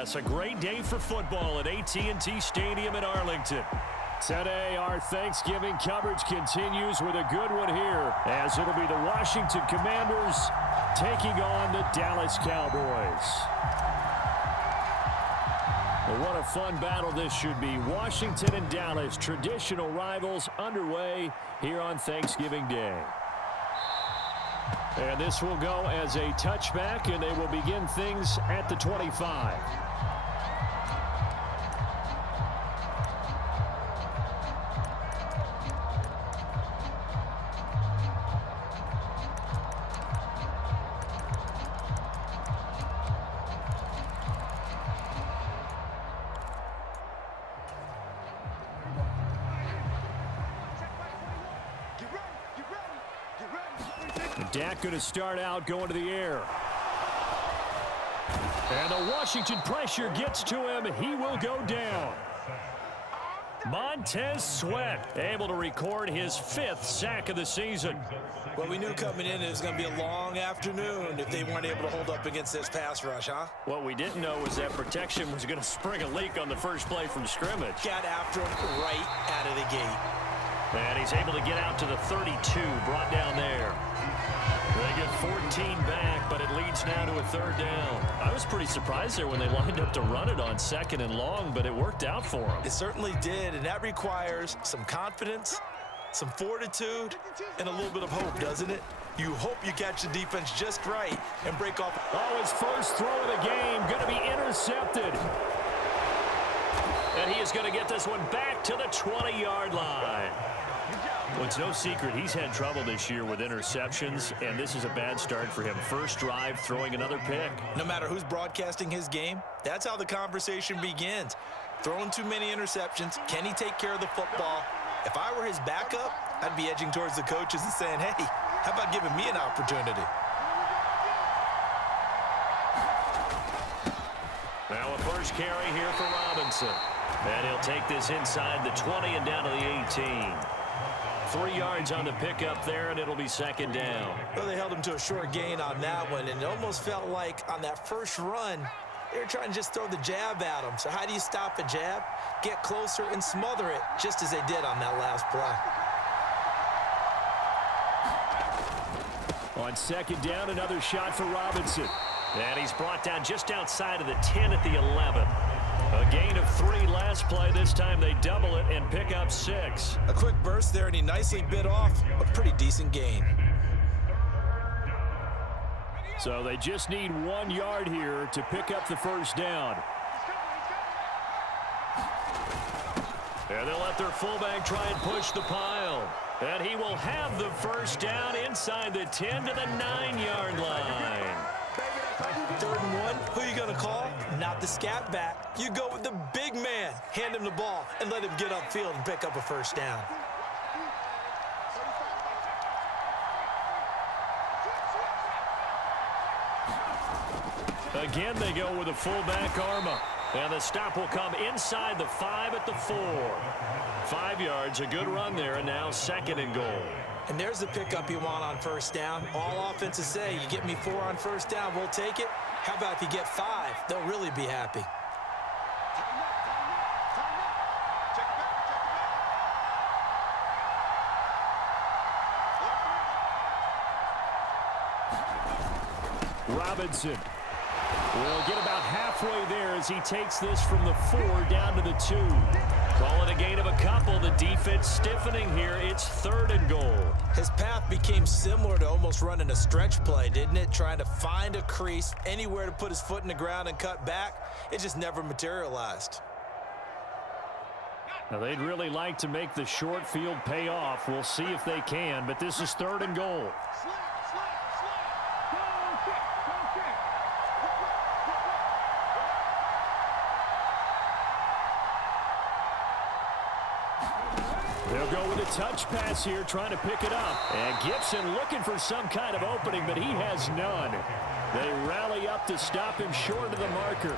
yes, a great day for football at AT&T Stadium in Arlington. Today, our Thanksgiving coverage continues with a good one here, as it'll be the Washington Commanders taking on the Dallas Cowboys. Well, what a fun battle this should be. Washington and Dallas, traditional rivals, underway here on Thanksgiving Day. And this will go as a touchback, and they will begin things at the 25. Dak going to start out going to the air. And the Washington pressure gets to him. He will go down. Montez Sweat able to record his 5th sack of the season. Well, we knew coming in it was going to be a long afternoon if they weren't able to hold up against this pass rush, huh? What we didn't know was that protection was going to spring a leak on the first play from scrimmage. Got after him right out of the gate. And he's able to get out to the 32, brought down there. They get 14 back, but it leads now to a 3rd down. I was pretty surprised there when they lined up to run it on 2nd and long, but it worked out for them. It certainly did, and that requires some confidence, some fortitude, and a little bit of hope, doesn't it? You hope you catch the defense just right and break off. Oh, his first throw of the game going to be intercepted. And he is going to get this one back to the 20-yard line. Well, it's no secret he's had trouble this year with interceptions, and this is a bad start for him. First drive, throwing another pick. No matter who's broadcasting his game, that's how the conversation begins. Throwing too many interceptions, can he take care of the football? If I were his backup, I'd be edging towards the coaches and saying, hey, how about giving me an opportunity? Now a first carry here for Robinson. And he'll take this inside the 20 and down to the 18. 3 yards on the pickup there, and it'll be 2nd down. Well, they held him to a short gain on that one, and it almost felt like on that first run, they were trying to just throw the jab at him. So how do you stop a jab? Get closer and smother it, just as they did on that last play. On 2nd down, another shot for Robinson. And he's brought down just outside of the 10 at the 11. A gain of 3 last play. This time they double it and pick up 6. A quick burst there, and he nicely bit off a pretty decent gain. So they just need 1 yard here to pick up the first down. And they'll let their fullback try and push the pile. And he will have the first down inside the 10 to the 9-yard line. 3rd and 1, who are you going to call? Not the scat back. You go with the big man. Hand him the ball and let him get upfield and pick up a first down. Again, they go with a fullback Arma. And the stop will come inside the 5 at the 4. 5 yards, a good run there, and now 2nd and goal. And there's the pickup you want on first down. All offenses say, you get me 4 on first down, we'll take it. How about if you get 5? They'll really be happy. Robinson will get about halfway there as he takes this from the 4 down to the 2. Call it a gain of a couple. The defense stiffening here. It's 3rd and goal. His path became similar to almost running a stretch play, didn't it? Trying to find a crease, anywhere to put his foot in the ground and cut back. It just never materialized. Now, they'd really like to make the short field pay off. We'll see if they can, but this is 3rd and goal. They'll go with a touch pass here, trying to pick it up. And Gibson looking for some kind of opening, but he has none. They rally up to stop him short of the marker.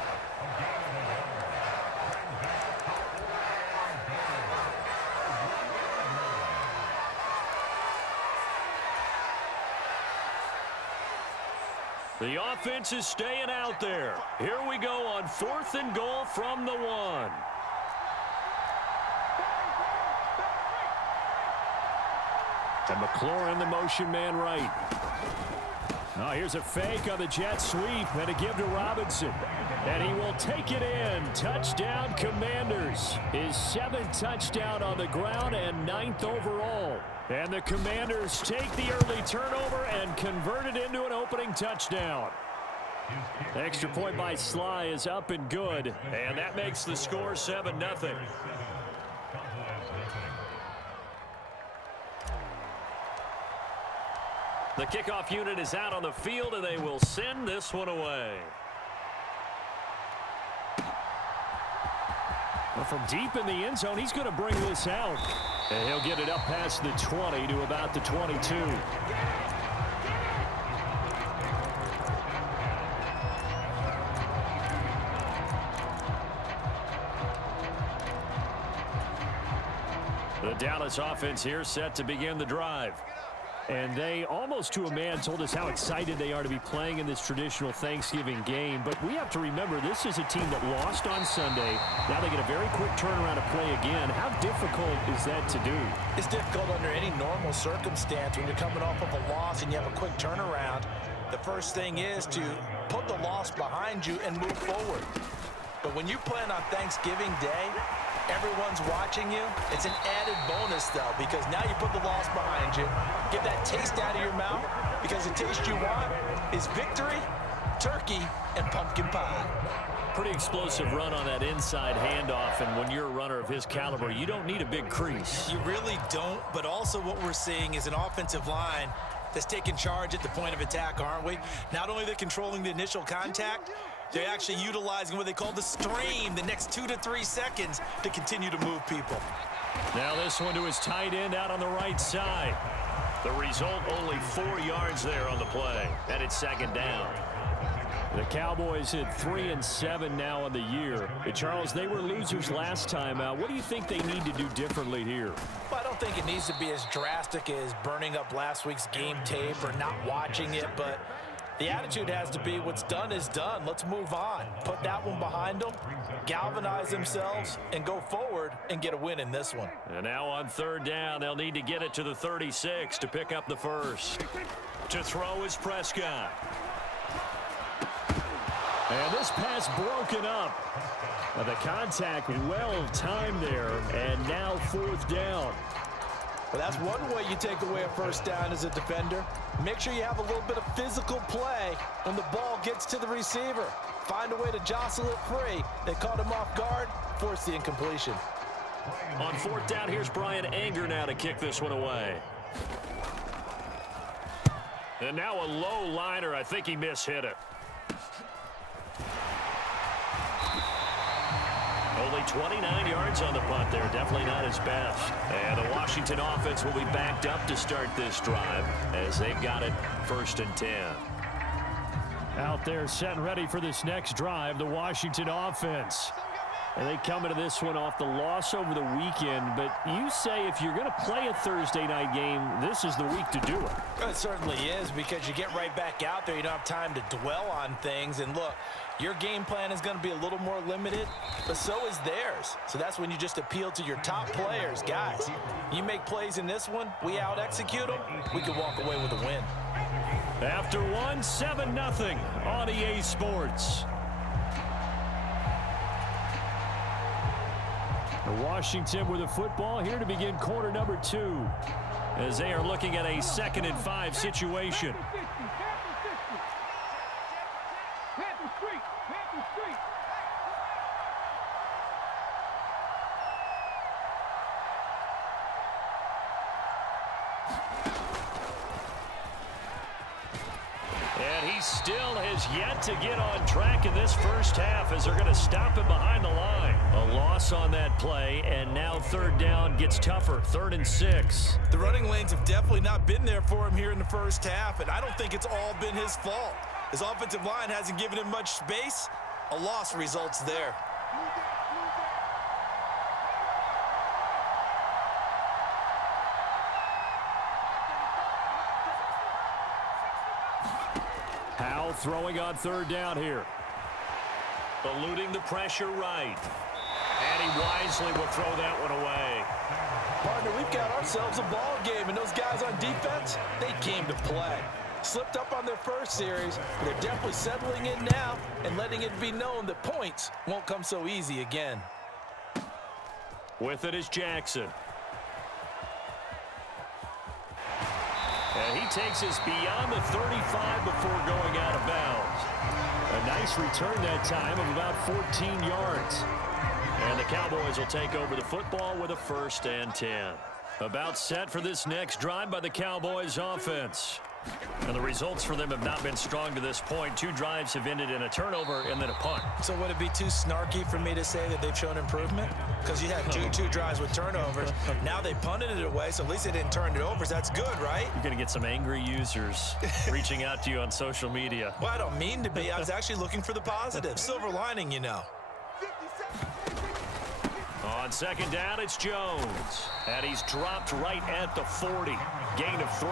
The offense is staying out there. Here we go on 4th and goal from the 1. And McLaurin, the motion man right. Now here's a fake on the jet sweep and a give to Robinson. And he will take it in. Touchdown, Commanders. His 7th touchdown on the ground and 9th overall. And the Commanders take the early turnover and convert it into an opening touchdown. Extra point by Sly is up and good. And that makes the score 7-0. The kickoff unit is out on the field, and they will send this one away. Well, from deep in the end zone, he's going to bring this out. And he'll get it up past the 20 to about the 22. The Dallas offense here set to begin the drive. And they, almost to a man, told us how excited they are to be playing in this traditional Thanksgiving game. But we have to remember, this is a team that lost on Sunday. Now they get a very quick turnaround to play again. How difficult is that to do? It's difficult under any normal circumstance when you're coming off of a loss and you have a quick turnaround. The first thing is to put the loss behind you and move forward. But when you plan on Thanksgiving Day, everyone's watching you. It's an added bonus, though, because now you put the loss behind you. Get that taste out of your mouth, because the taste you want is victory, turkey, and pumpkin pie. Pretty explosive run on that inside handoff, and when you're a runner of his caliber, you don't need a big crease. You really don't, but also what we're seeing is an offensive line that's taking charge at the point of attack, aren't we? Not only they're controlling the initial contact, they're actually utilizing what they call the stream, the next 2 to 3 seconds, to continue to move people. Now this one to his tight end out on the right side. The result, only 4 yards there on the play. And it's 2nd down. The Cowboys hit 3-7 now on the year. Charles, they were losers last time out. What do you think they need to do differently here? Well, I don't think it needs to be as drastic as burning up last week's game tape or not watching it, but the attitude has to be what's done is done. Let's move on. Put that one behind them, galvanize themselves, and go forward and get a win in this one. And now on 3rd down, they'll need to get it to the 36 to pick up the first. To throw is Prescott. And this pass broken up. Now the contact well timed there, and now 4th down. Well, that's one way you take away a first down as a defender. Make sure you have a little bit of physical play when the ball gets to the receiver. Find a way to jostle it free. They caught him off guard, forced the incompletion. On 4th down, here's Brian Anger now to kick this one away. And now a low liner. I think he mishit it. Only 29 yards on the punt there. Definitely not his best. And the Washington offense will be backed up to start this drive as they've got it 1st and 10. Out there set and ready for this next drive, the Washington offense. And they come into this one off the loss over the weekend. But you say if you're going to play a Thursday night game, this is the week to do it. It certainly is, because you get right back out there. You don't have time to dwell on things. And look, your game plan is going to be a little more limited, but so is theirs. So that's when you just appeal to your top players. Guys, you make plays in this one, we out-execute them, we can walk away with a win. After one, 7-0 on EA Sports. Washington with the football here to begin quarter number 2 as they are looking at a 2nd and 5 situation. And he still has yet to get on track in this first half as they're going to stop him behind the line. A loss on that play, and now 3rd down gets tougher, 3rd and 6. The running lanes have definitely not been there for him here in the first half, and I don't think it's all been his fault. His offensive line hasn't given him much space. A loss results there. Powell throwing on third down here. Eluding the pressure right. And he wisely will throw that one away. Partner, we've got ourselves a ball game, and those guys on defense, they came to play. Slipped up on their first series, but they're definitely settling in now and letting it be known that points won't come so easy again. With it is Jackson. And he takes us beyond the 35 before going out of bounds. A nice return that time of about 14 yards. And the Cowboys will take over the football with a 1st and 10. About set for this next drive by the Cowboys offense. And the results for them have not been strong to this point. 2 drives have ended in a turnover and then a punt. So would it be too snarky for me to say that they've shown improvement? Because you had two drives with turnovers. Now they punted it away, so at least they didn't turn it over. So that's good, right? You're going to get some angry users reaching out to you on social media. Well, I don't mean to be. I was actually looking for the positive. Silver lining, you know. On 2nd down, it's Jones. And he's dropped right at the 40. Gain of 3.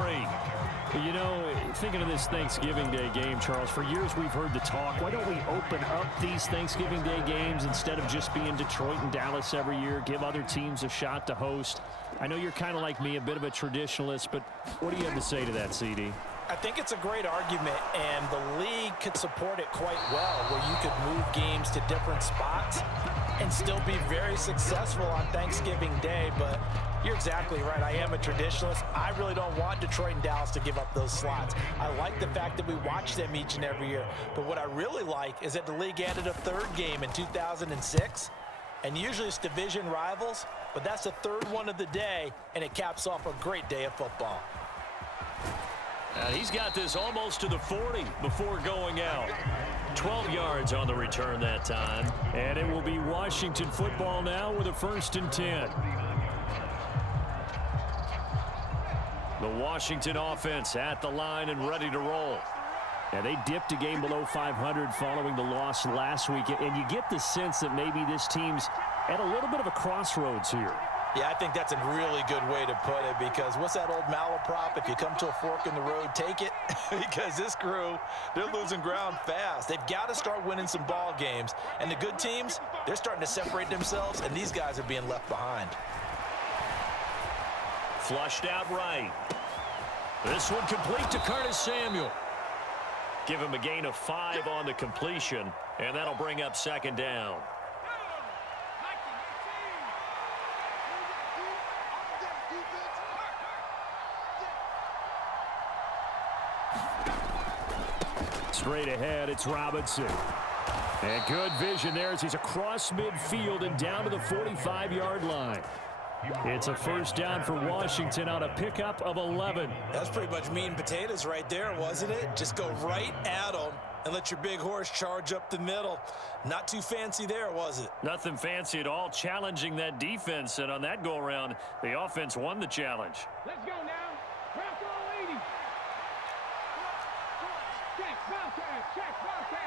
You know, thinking of this Thanksgiving Day game, Charles, for years we've heard the talk, why don't we open up these Thanksgiving Day games instead of just being Detroit and Dallas every year, give other teams a shot to host? I know you're kind of like me, a bit of a traditionalist, but what do you have to say to that, CD? I think it's a great argument, and the league could support it quite well, where you could move games to different spots and still be very successful on Thanksgiving Day. But you're exactly right. I am a traditionalist. I really don't want Detroit and Dallas to give up those slots. I like the fact that we watch them each and every year. But what I really like is that the league added a 3rd game in 2006. And usually it's division rivals, but that's the 3rd one of the day, and it caps off a great day of football. He's got this almost to the 40 before going out. 12 yards on the return that time. And it will be Washington football now with a 1st and 10. The Washington offense at the line and ready to roll. And they dipped a game below 500 following the loss last week. And you get the sense that maybe this team's at a little bit of a crossroads here. Yeah, I think that's a really good way to put it, because what's that old malaprop? If you come to a fork in the road, take it. Because this crew, they're losing ground fast. They've got to start winning some ball games. And the good teams, they're starting to separate themselves, and these guys are being left behind. Flushed out right. This one complete to Curtis Samuel. Give him a gain of 5 on the completion, and that'll bring up 2nd down. Straight ahead, it's Robinson. And good vision there as he's across midfield and down to the 45-yard line. It's a 1st down for Washington on a pickup of 11. That's pretty much meat and potatoes right there, wasn't it? Just go right at them and let your big horse charge up the middle. Not too fancy there, was it? Nothing fancy at all, challenging that defense. And on that go-around, the offense won the challenge. Let's go now. Craft all 80. Check, Bobcat. Check, Bobcat.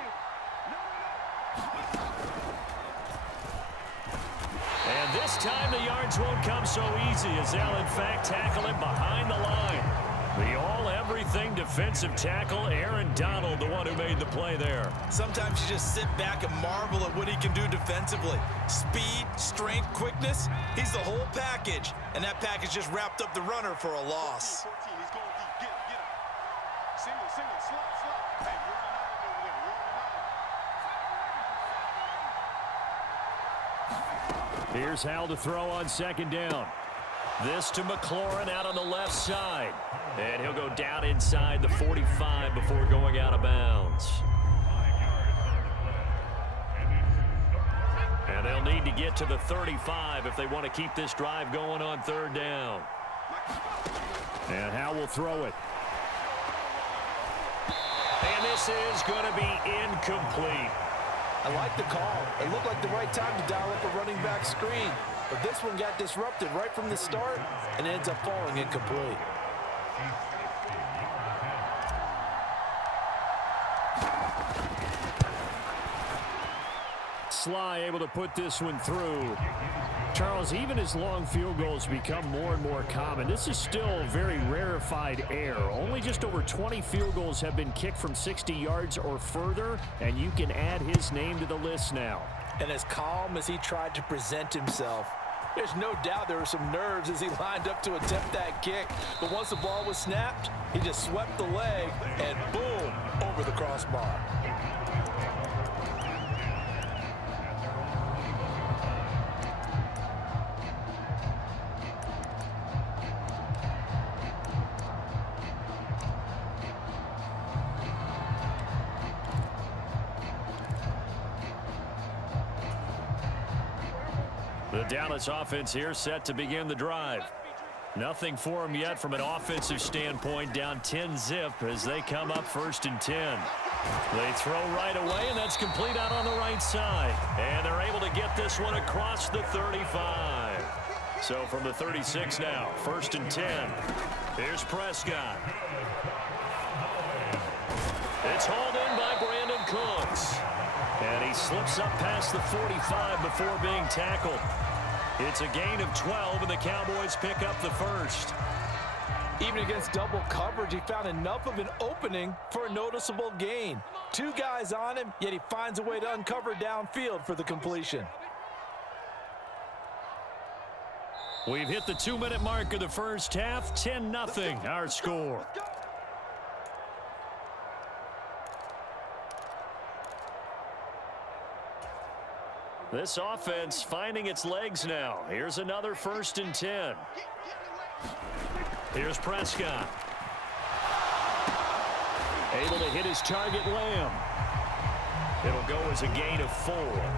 And this time the yards won't come so easy as they'll in fact tackle him behind the line. The all-everything defensive tackle, Aaron Donald, the one who made the play there. Sometimes you just sit back and marvel at what he can do defensively. Speed, strength, quickness, he's the whole package. And that package just wrapped up the runner for a loss. Here's Hal to throw on 2nd down. This to McLaurin out on the left side. And he'll go down inside the 45 before going out of bounds. And they'll need to get to the 35 if they want to keep this drive going on 3rd down. And Hal will throw it. And this is going to be incomplete. I like the call. It looked like the right time to dial up a running back screen. But this one got disrupted right from the start and ends up falling incomplete. Sly able to put this one through. Charles, even as long field goals become more and more common, this is still very rarefied air. Only just over 20 field goals have been kicked from 60 yards or further, and you can add his name to the list now. And as calm as he tried to present himself, there's no doubt there were some nerves as he lined up to attempt that kick. But once the ball was snapped, he just swept the leg and boom, over the crossbar. The Dallas offense here set to begin the drive. Nothing for them yet from an offensive standpoint, down 10-zip as they come up 1st and 10. They throw right away, and that's complete out on the right side. And they're able to get this one across the 35. So from the 36 now, 1st and 10. Here's Prescott. It's hauled in by Brandon Cooks. And he slips up past the 45 before being tackled. It's a gain of 12, and the Cowboys pick up the first. Even against double coverage, he found enough of an opening for a noticeable gain. 2 guys on him, yet he finds a way to uncover downfield for the completion. We've hit the 2-minute mark of the first half. 10-0 our score. This offense finding its legs now. Here's another 1st and 10. Here's Prescott. Able to hit his target, Lamb. It'll go as a gain of 4,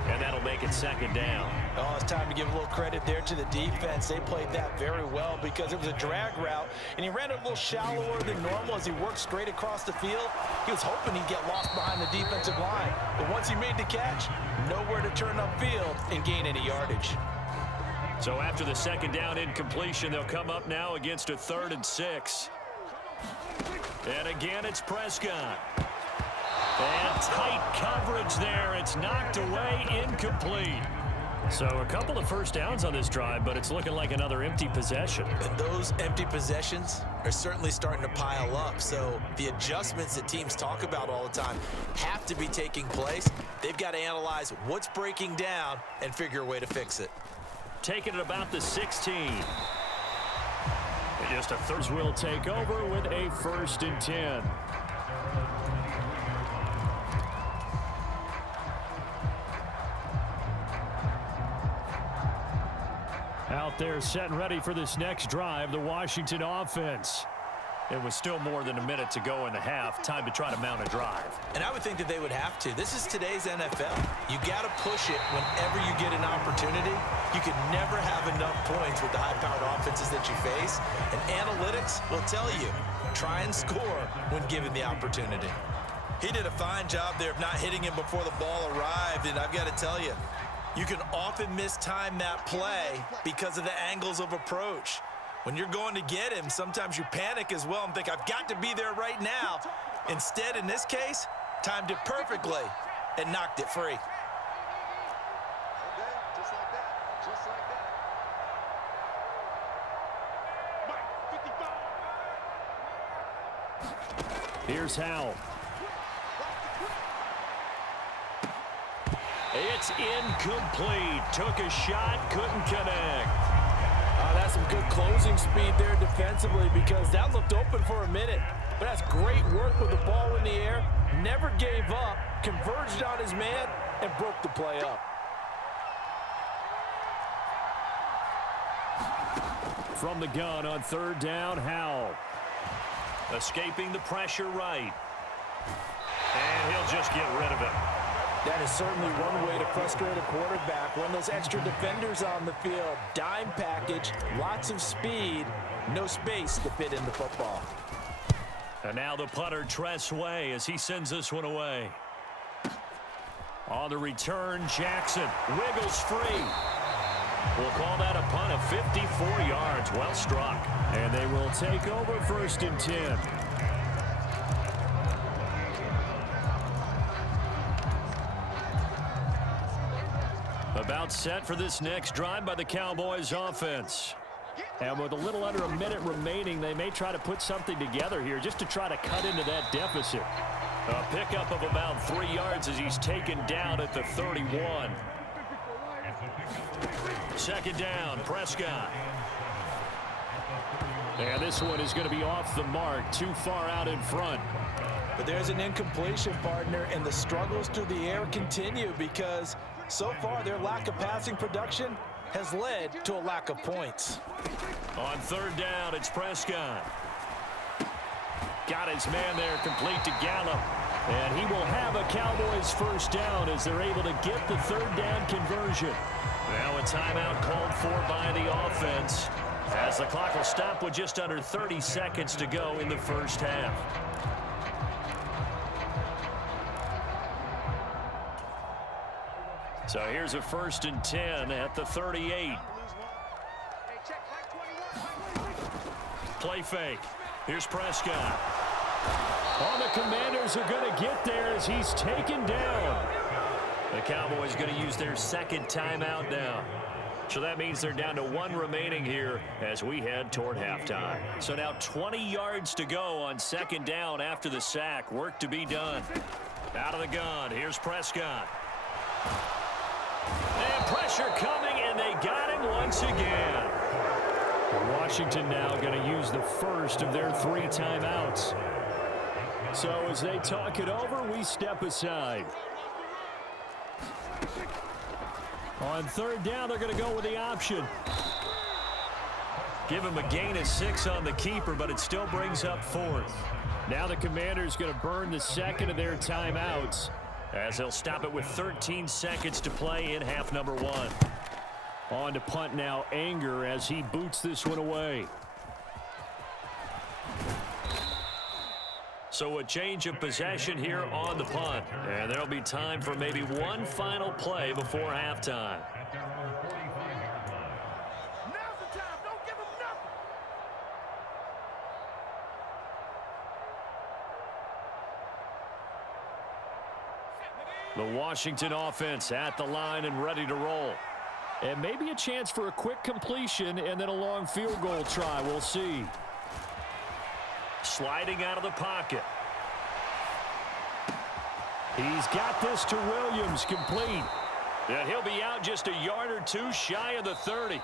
and that'll make it 2nd down. Oh, it's time to give a little credit there to the defense. They played that very well because it was a drag route, and he ran it a little shallower than normal as he worked straight across the field. He was hoping he'd get lost behind the defensive line, but once he made the catch, nowhere to turn upfield and gain any yardage. So after the 2nd down incompletion, they'll come up now against a 3rd and 6. And again, it's Prescott. And tight coverage there. It's knocked away, incomplete. So a couple of first downs on this drive, but it's looking like another empty possession. And those empty possessions are certainly starting to pile up. So the adjustments that teams talk about all the time have to be taking place. They've got to analyze what's breaking down and figure a way to fix it. Taking it about the 16. And just a third will take over with a 1st and 10. Out there set and ready for this next drive, the Washington offense. It was still more than a minute to go in the half. Time to try to mount a drive. And I would think that they would have to. This is today's NFL. You got to push it whenever you get an opportunity. You can never have enough points with the high-powered offenses that you face. And analytics will tell you, try and score when given the opportunity. He did a fine job there of not hitting him before the ball arrived. And I've got to tell you, you can often mistime that play because of the angles of approach. When you're going to get him, sometimes you panic as well and think, I've got to be there right now. Instead, in this case, timed it perfectly and knocked it free. Just like that. Just like that. Here's Howell. It's incomplete. Took a shot, couldn't connect. That's some good closing speed there defensively because that looked open for a minute. But that's great work with the ball in the air. Never gave up, converged on his man, and broke the play up. From the gun on 3rd down, Howell. Escaping the pressure right. And he'll just get rid of it. That is certainly one way to frustrate a quarterback. Run those extra defenders on the field. Dime package, lots of speed, no space to fit in the football. And now the punter Tress Way as he sends this one away. On the return, Jackson wiggles free. We'll call that a punt of 54 yards. Well struck. And they will take over 1st and 10. A About set for this next drive by the Cowboys offense. And with a little under a minute remaining, they may try to put something together here just to try to cut into that deficit. A pickup of about 3 yards as he's taken down at the 31. Second down, Prescott. And this one is going to be off the mark, too far out in front. But there's an incompletion, partner, and the struggles through the air continue because so far their lack of passing production has led to a lack of points. On third down, it's Prescott. Got his man there, complete to Gallup. And he will have a Cowboys first down as they're able to get the third down conversion. Now a timeout called for by the offense, as the clock will stop with just under 30 seconds to go in the first half. So here's a 1st and 10 at the 38. Play fake. Here's Prescott. All the Commanders are going to get there as he's taken down. The Cowboys going to use their second timeout now. So that means they're down to 1 remaining here as we head toward halftime. So now 20 yards to go on second down after the sack. Work to be done. Out of the gun. Here's Prescott. And pressure coming, and they got him once again. Washington now going to use the first of their 3 timeouts. So as they talk it over, we step aside. On third down, they're going to go with the option. Give him a gain of 6 on the keeper, but it still brings up 4th. Now the Commanders going to burn the second of their timeouts, as they'll stop it with 13 seconds to play in half number 1. On to punt now, Anger, as he boots this one away. So a change of possession here on the punt. And there'll be time for maybe one final play before halftime. Now's the time. Don't give him nothing. The Washington offense at the line and ready to roll. And maybe a chance for a quick completion and then a long field goal try. We'll see. Sliding out of the pocket. He's got this to Williams, complete. And he'll be out just a yard or 2 shy of the 30.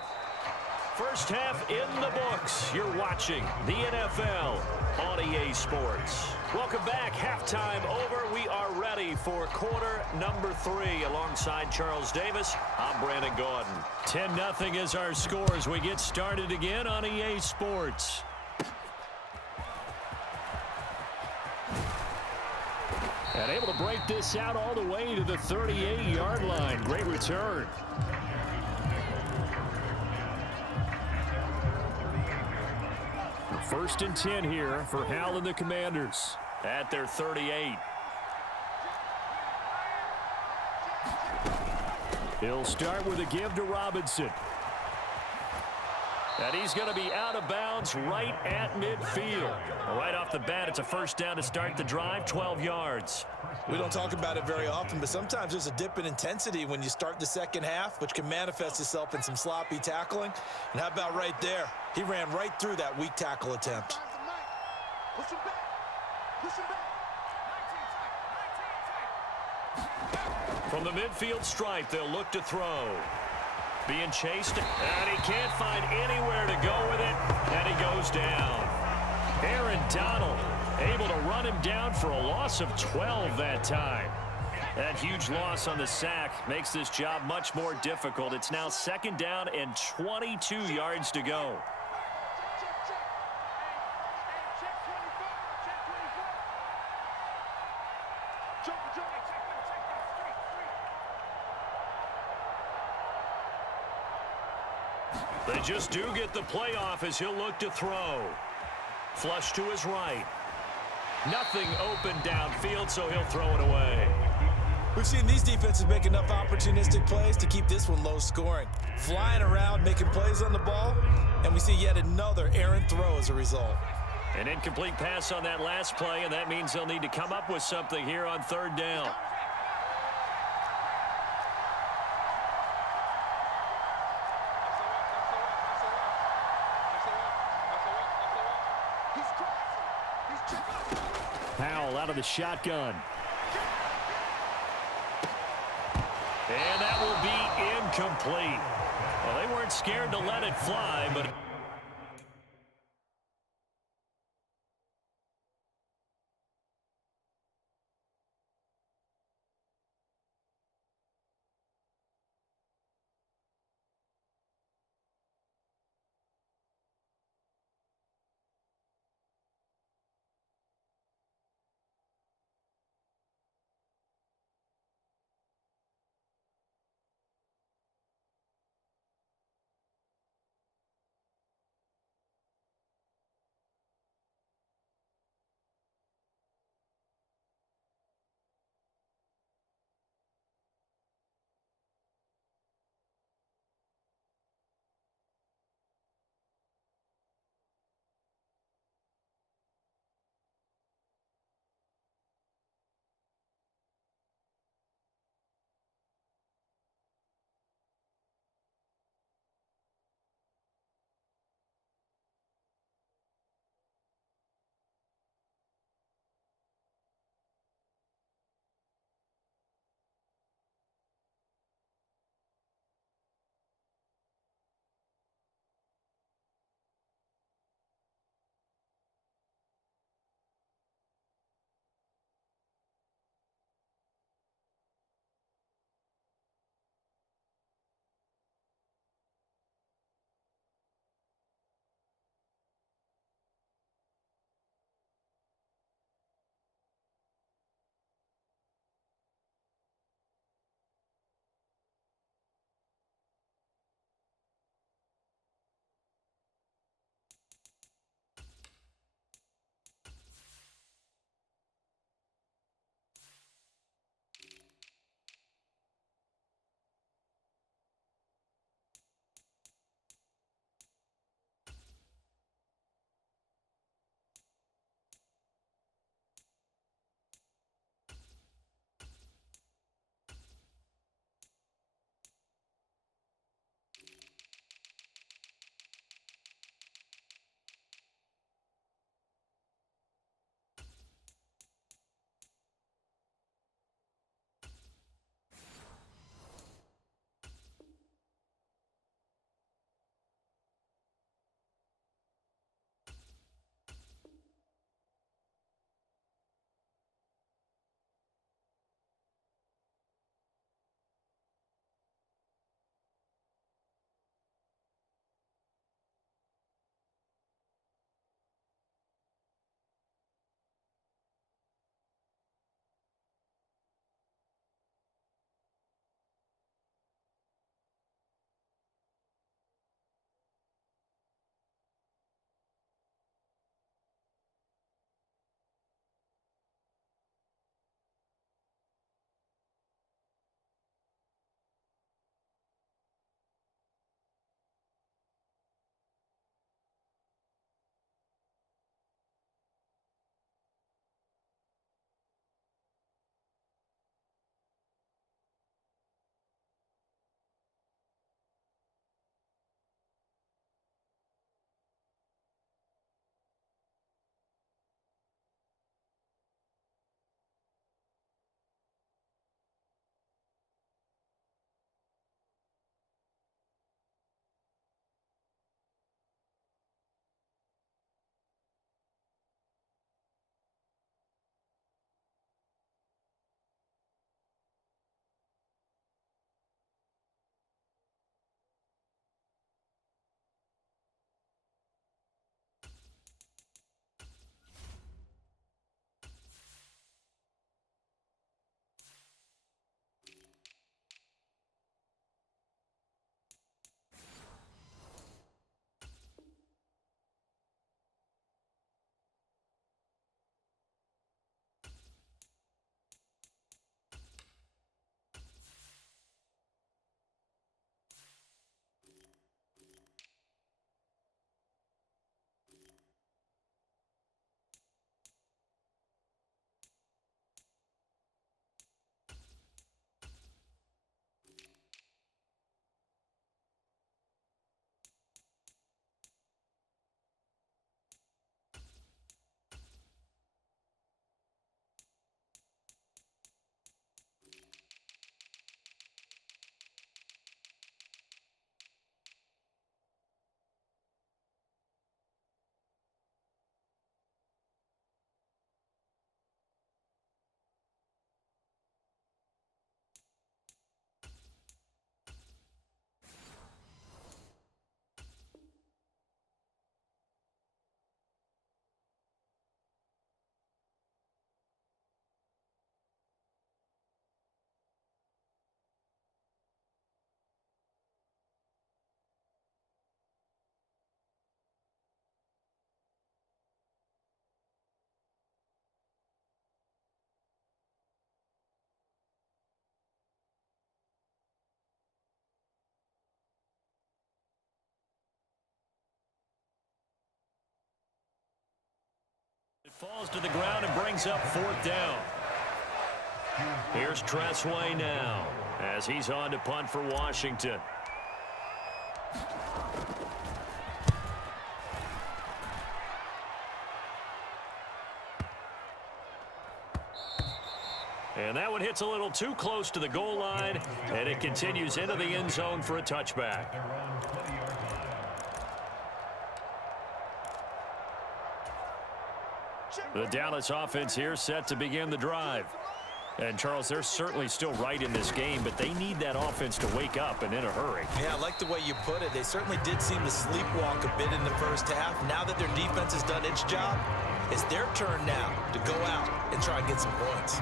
First half in the books. You're watching the NFL on EA Sports. Welcome back. Halftime over. We are ready for quarter number 3. Alongside Charles Davis, I'm Brandon Gordon. 10-0 is our score as we get started again on EA Sports. And able to break this out all the way to the 38-yard line. Great return. First and 10 here for Hal and the Commanders. At their 38. He'll start with a give to Robinson. And he's going to be out of bounds right at midfield. Right off the bat, it's a first down to start the drive, 12 yards. We don't talk about it very often, but sometimes there's a dip in intensity when you start the second half, which can manifest itself in some sloppy tackling. And how about right there? He ran right through that weak tackle attempt. Push him back. Push him back. From the midfield stripe, they'll look to throw. Being chased, and he can't find anywhere to go with it, and he goes down. Aaron Donald able to run him down for a loss of 12 that time. That huge loss on the sack makes this job much more difficult. It's now second down and 22 yards to go. They just do get the playoff as he'll look to throw. Flush to his right. Nothing open downfield, so he'll throw it away. We've seen these defenses make enough opportunistic plays to keep this one low scoring. Flying around, making plays on the ball, and we see yet another errant throw as a result. An incomplete pass on that last play, and that means they'll need to come up with something here on third down. ball out of the shotgun. And that will be incomplete. Well, they weren't scared to let it fly, but Falls to the ground and brings up 4th down. Here's Tressway now as he's on to punt for Washington. And that one hits a little too close to the goal line, and it continues into the end zone for a touchback. The Dallas offense here set to begin the drive. And, Charles, they're certainly still right in this game, but they need that offense to wake up and in a hurry. Yeah, I like the way you put it. They certainly did seem to sleepwalk a bit in the first half. Now that their defense has done its job, it's their turn now to go out and try and get some points.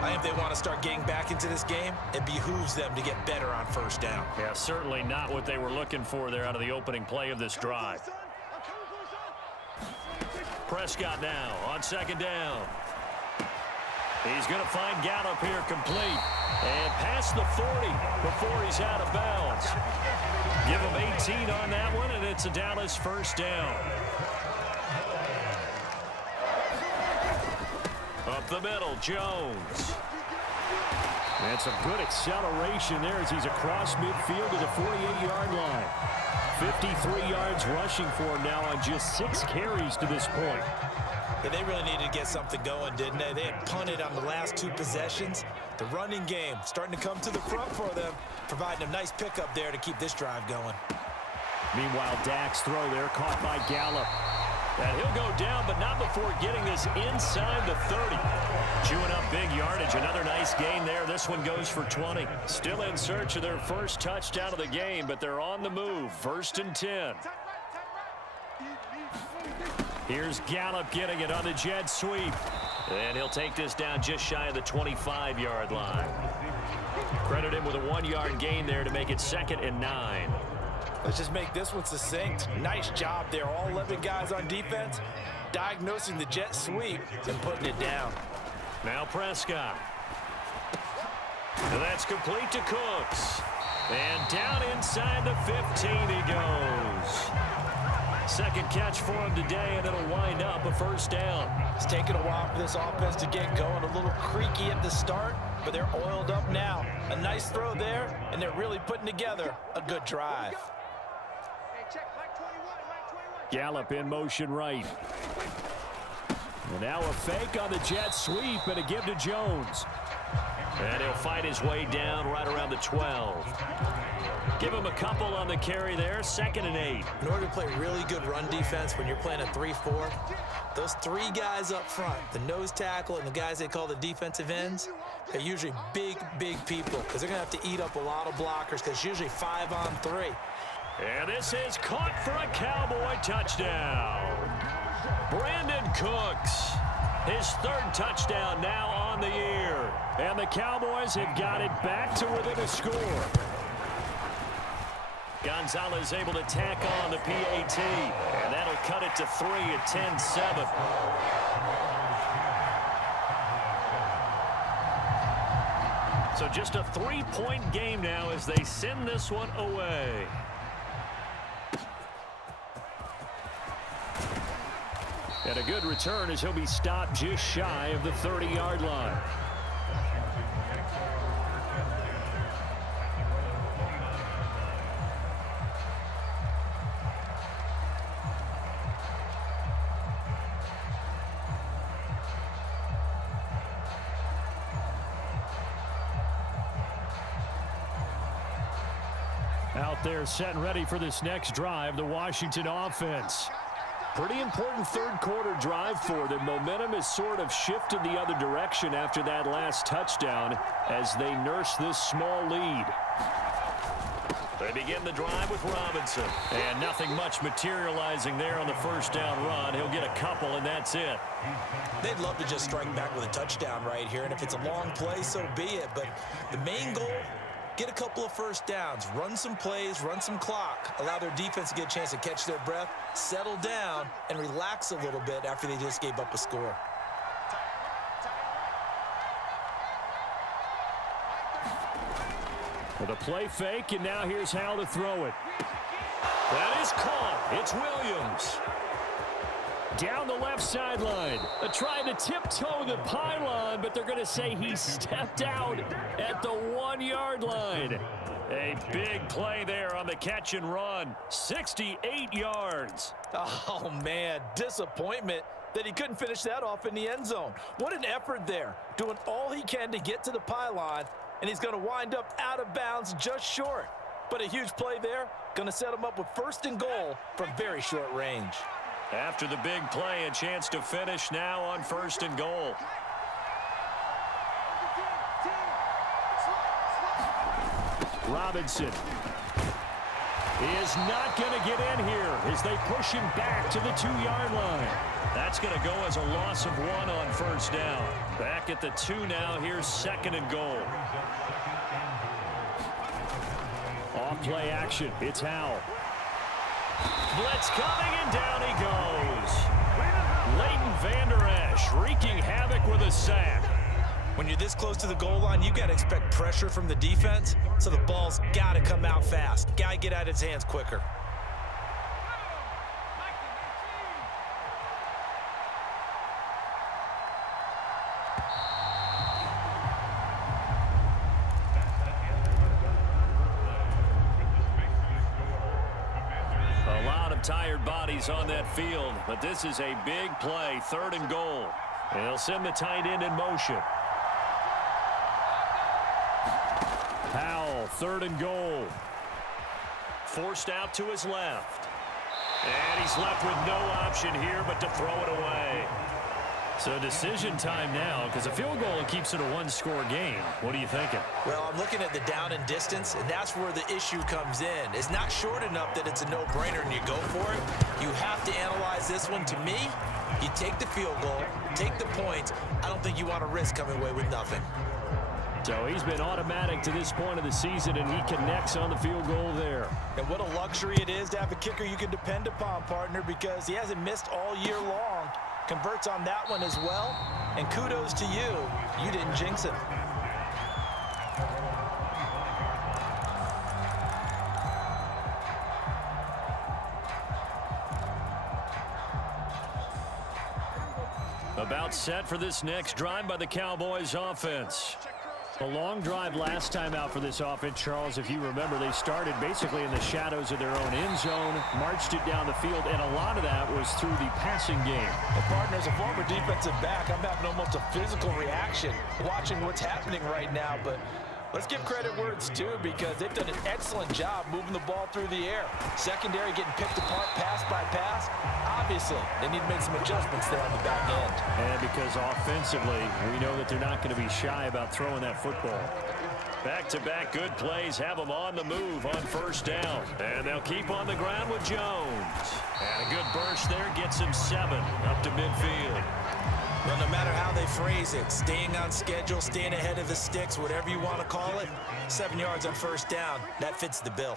I think if they want to start getting back into this game, it behooves them to get better on 1st down. Yeah, certainly not what they were looking for there out of the opening play of this drive. Prescott now on 2nd down. He's going to find Gallup here complete. And past the 40 before he's out of bounds. Give him 18 on that one, and it's a Dallas 1st down. Up the middle, Jones. And some good acceleration there as he's across midfield to the 48-yard line. 53 yards rushing for him now on just 6 carries to this point. Yeah, they really needed to get something going, didn't they? They had punted on the last 2 possessions. The running game starting to come to the front for them, providing a nice pickup there to keep this drive going. Meanwhile, Dak's throw there caught by Gallup. And he'll go down, but not before getting this inside the 30. Chewing up big yardage. Another nice gain there. This one goes for 20. Still in search of their first touchdown of the game, but they're on the move. 1st and 10. Here's Gallup getting it on the jet sweep. And he'll take this down just shy of the 25-yard line. Credit him with a 1-yard gain there to make it 2nd and 9. Let's just make this one succinct. Nice job there. All 11 guys on defense diagnosing the jet sweep and putting it down. Now Prescott. And that's complete to Cooks. And down inside the 15 he goes. 2nd catch for him today, and it'll wind up a 1st down. It's taken a while for this offense to get going. A little creaky at the start, but they're oiled up now. A nice throw there, and they're really putting together a good drive. Gallup in motion right. And now a fake on the jet sweep and a give to Jones. And he'll fight his way down right around the 12. Give him a couple on the carry there. 2nd and 8. In order to play really good run defense when you're playing a 3-4, those 3 guys up front, the nose tackle and the guys they call the defensive ends, they're usually big people because they're going to have to eat up a lot of blockers because it's usually 5 on 3. And this is caught for a Cowboy touchdown. Brandon Cooks, his 3rd touchdown now on the year. And the Cowboys have got it back to within a score. Gonzalez able to tack on the PAT. And that'll cut it to 3 at 10-7. So just a 3-point game now as they send this one away. And a good return as he'll be stopped just shy of the 30-yard line. Out there set and ready for this next drive, the Washington offense. Pretty important 3rd quarter drive for them. Momentum has sort of shifted the other direction after that last touchdown as they nurse this small lead. They begin the drive with Robinson. And nothing much materializing there on the 1st down run. He'll get a couple, and that's it. They'd love to just strike back with a touchdown right here, and if it's a long play, so be it. But the main goal, get a couple of 1st downs, run some plays, run some clock, allow their defense to get a chance to catch their breath, settle down, and relax a little bit after they just gave up a score. With a play fake, and now here's how to throw it. That is caught. It's Williams. down the left sideline. Trying to tiptoe the pylon, but they're going to say he stepped out at the 1-yard line. A big play there on the catch and run. 68 yards. Oh, man, disappointment that he couldn't finish that off in the end zone. What an effort there, doing all he can to get to the pylon, and he's going to wind up out of bounds just short. But a huge play there, going to set him up with 1st and goal from very short range. After the big play, a chance to finish now on 1st and goal. Robinson is not going to get in here as they push him back to the 2-yard line. That's going to go as a loss of 1 on 1st down. Back at the 2 now. Here's 2nd and goal. Off play action. It's Howell. Blitz coming, and down he goes. Leighton Vander Esch wreaking havoc with a sack. When you're this close to the goal line, you got to expect pressure from the defense, so the ball's got to come out fast. Got to get out of his hands quicker. A lot of tired bodies on that field, but this is a big play. 3rd and goal. They'll send the tight end in motion. Howell, 3rd and goal. Forced out to his left. And he's left with no option here but to throw it away. So decision time now, because a field goal keeps it a 1-score game. What are you thinking? Well, I'm looking at the down and distance, and that's where the issue comes in. It's not short enough that it's a no-brainer and you go for it. You have to analyze this one. To me, you take the field goal, take the points. I don't think you want to risk coming away with nothing. So he's been automatic to this point of the season, and he connects on the field goal there. And what a luxury it is to have a kicker you can depend upon, partner, because he hasn't missed all year long. Converts on that one as well, and kudos to you. You didn't jinx him. About set for this next drive by the Cowboys offense. A long drive last time out for this offense, Charles. If you remember, they started basically in the shadows of their own end zone, marched it down the field, and a lot of that was through the passing game. Well, partner, as a former defensive back, I'm having almost a physical reaction watching what's happening right now, but let's give credit where it's due because they've done an excellent job moving the ball through the air. Secondary getting picked apart pass by pass. Obviously, they need to make some adjustments there on the back end. And because offensively, we know that they're not going to be shy about throwing that football. Back-to-back good plays have them on the move on 1st down. And they'll keep on the ground with Jones. And a good burst there gets him 7 up to midfield. Well, no matter how they phrase it, staying on schedule, staying ahead of the sticks, whatever you want to call it, 7 yards on 1st down, that fits the bill.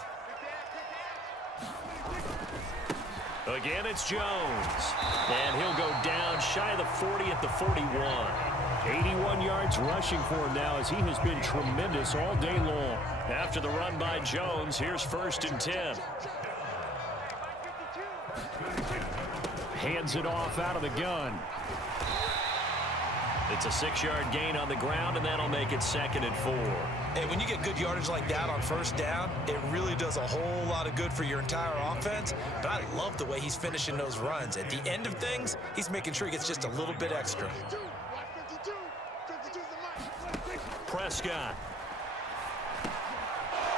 Again, it's Jones. And he'll go down shy of the 40 at the 41. 81 yards rushing for him now as he has been tremendous all day long. After the run by Jones, here's 1st and 10. Hands it off out of the gun. It's a 6-yard gain on the ground, and that'll make it 2nd and 4. And when you get good yardage like that on 1st down, it really does a whole lot of good for your entire offense. But I love the way he's finishing those runs. At the end of things, he's making sure he gets just a little bit extra. Prescott.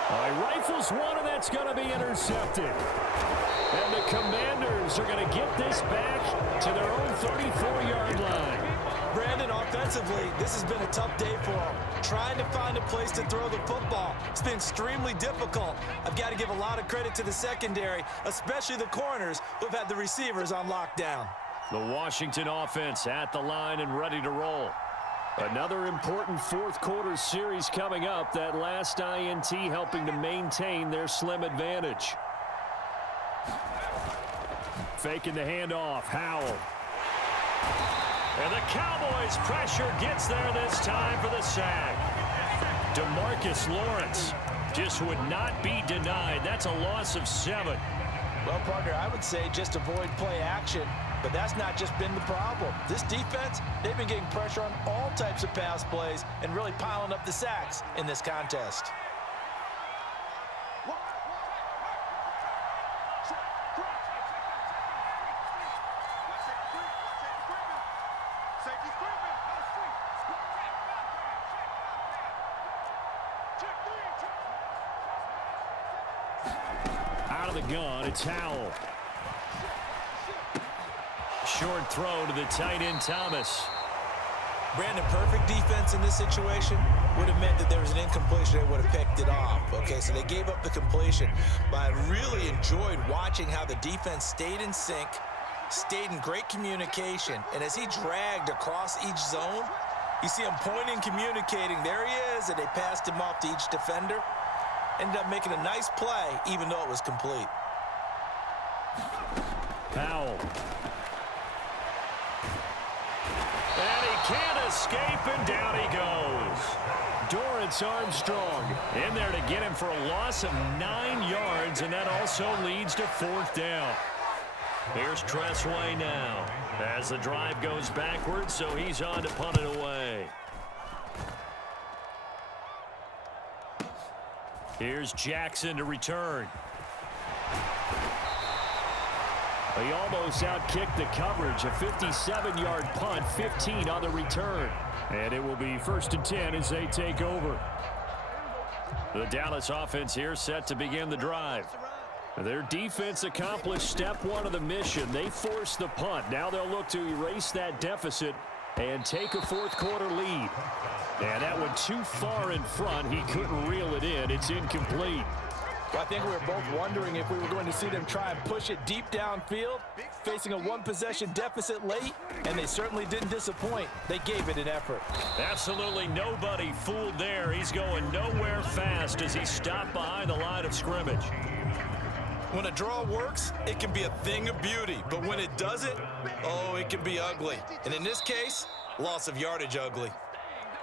He rifles one, and that's going to be intercepted. And the Commanders are going to get this back to their own 34-yard line. Brandon, offensively, this has been a tough day for him. Trying to find a place to throw the football. It's been extremely difficult. I've got to give a lot of credit to the secondary, especially the corners who've had the receivers on lockdown. The Washington offense at the line and ready to roll. Another important 4th quarter series coming up. That last INT helping to maintain their slim advantage. Faking the handoff. Howell. And the Cowboys pressure gets there this time for the sack. DeMarcus Lawrence just would not be denied. That's a loss of 7. Well, partner, I would say just avoid play action. But that's not just been the problem. This defense, they've been getting pressure on all types of pass plays and really piling up the sacks in this contest. Out of the gun, it's Howell. Short throw to the tight end, Thomas. Brandon, perfect defense in this situation would have meant that there was an incompletion. They would have picked it off. Okay, so they gave up the completion. But I really enjoyed watching how the defense stayed in sync, stayed in great communication, and as he dragged across each zone, you see him pointing, communicating. There he is, and they passed him off to each defender. Ended up making a nice play, even though it was complete. Powell. And he can't escape, and down he goes. Dorrance Armstrong in there to get him for a loss of 9 yards, and that also leads to 4th down. Here's Tressway now as the drive goes backwards, so he's on to punt it away. Here's Jackson to return. He almost outkicked the coverage. A 57-yard punt, 15 on the return. And it will be 1st and 10 as they take over. The Dallas offense here set to begin the drive. Their defense accomplished step 1 of the mission. They forced the punt. Now they'll look to erase that deficit and take a 4th quarter lead. And that went too far in front. He couldn't reel it in. It's incomplete. Well, I think we were both wondering if we were going to see them try and push it deep downfield, facing a 1-possession deficit late, and they certainly didn't disappoint. They gave it an effort. Absolutely nobody fooled there. He's going nowhere fast as he stopped behind the line of scrimmage. When a draw works, it can be a thing of beauty, but when it doesn't, oh, it can be ugly. And in this case, loss of yardage ugly.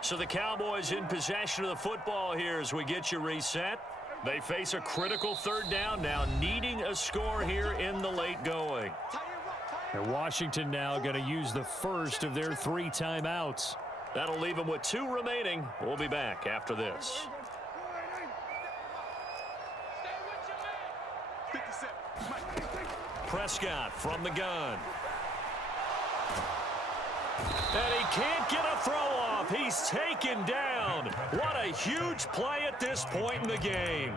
So the Cowboys in possession of the football here as we get you reset. They face a critical 3rd down now, needing a score here in the late going. And Washington now going to use the first of their 3 timeouts. That'll leave them with 2 remaining. We'll be back after this. Prescott from the gun. And he can't get a throw off. He's taken down. What a huge play at this point in the game.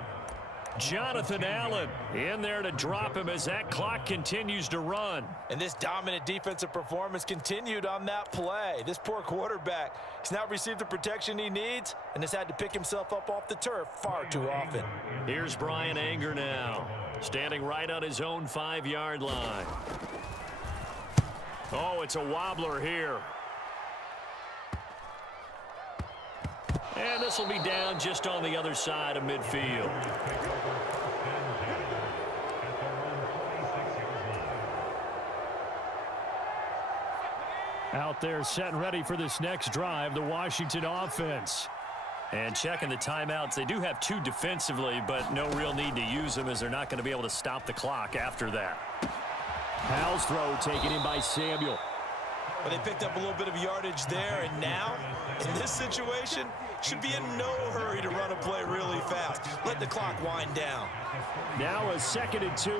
Jonathan Allen in there to drop him as that clock continues to run. And this dominant defensive performance continued on that play. This poor quarterback, he's not received the protection he needs and has had to pick himself up off the turf far too often. Here's Brian Anger now, standing right on his own 5-yard line. Oh, it's a wobbler here. And this will be down just on the other side of midfield. Out there set and ready for this next drive, the Washington offense. And checking the timeouts, they do have 2 defensively, but no real need to use them as they're not going to be able to stop the clock after that. Howell's throw taken in by Samuel. But they picked up a little bit of yardage there, and now, in this situation, should be in no hurry to run a play really fast. Let the clock wind down. Now a 2nd and 2.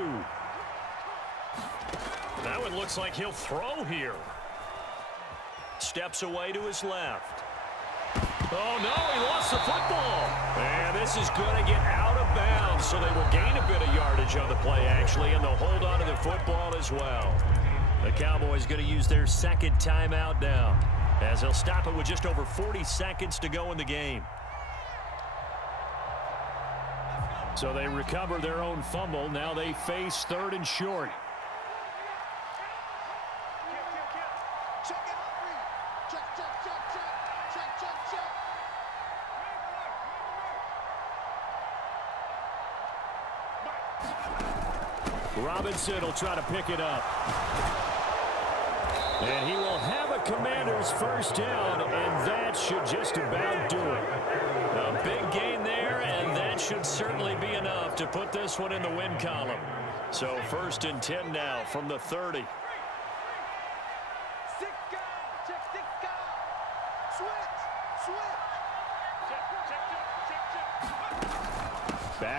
That one looks like he'll throw here. Steps away to his left. Oh, no, he lost the football. And this is going to get out of bounds, so they will gain a bit of yardage on the play, actually, and they'll hold on to the football as well. The Cowboys going to use their 2nd timeout now, as they'll stop it with just over 40 seconds to go in the game. So they recover their own fumble. Now they face 3rd and short. Robinson will try to pick it up. And he will have a Commanders 1st down, and that should just about do it. A big gain there, and that should certainly be enough to put this one in the win column. So 1st and 10 now from the 30.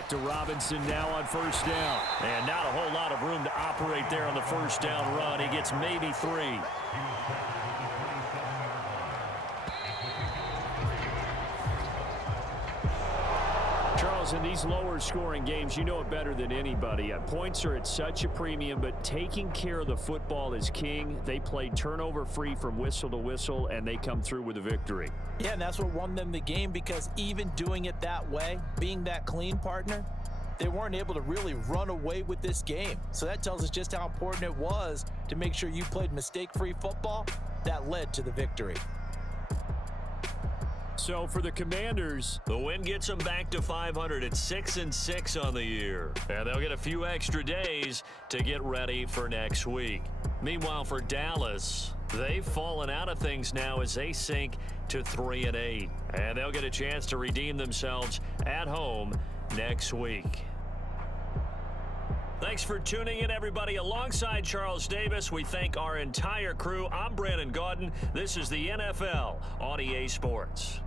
back to Robinson now on first down. And not a whole lot of room to operate there on the first down run. He gets maybe 3. Charles, in these lower scoring games, you know it better than anybody. Points are at such a premium, but taking care of the football is king. They played turnover free from whistle to whistle, and they come through with a victory. Yeah, and that's what won them the game, because even doing it that way, being that clean partner, they weren't able to really run away with this game. So that tells us just how important it was to make sure you played mistake-free football. That led to the victory. So for the Commanders, the win gets them back to 500 at 6-6 on the year. And they'll get a few extra days to get ready for next week. Meanwhile, for Dallas, they've fallen out of things now as they sink to 3-8. And they'll get a chance to redeem themselves at home next week. Thanks for tuning in, everybody. Alongside Charles Davis, we thank our entire crew. I'm Brandon Gaudin. This is the NFL on EA Sports.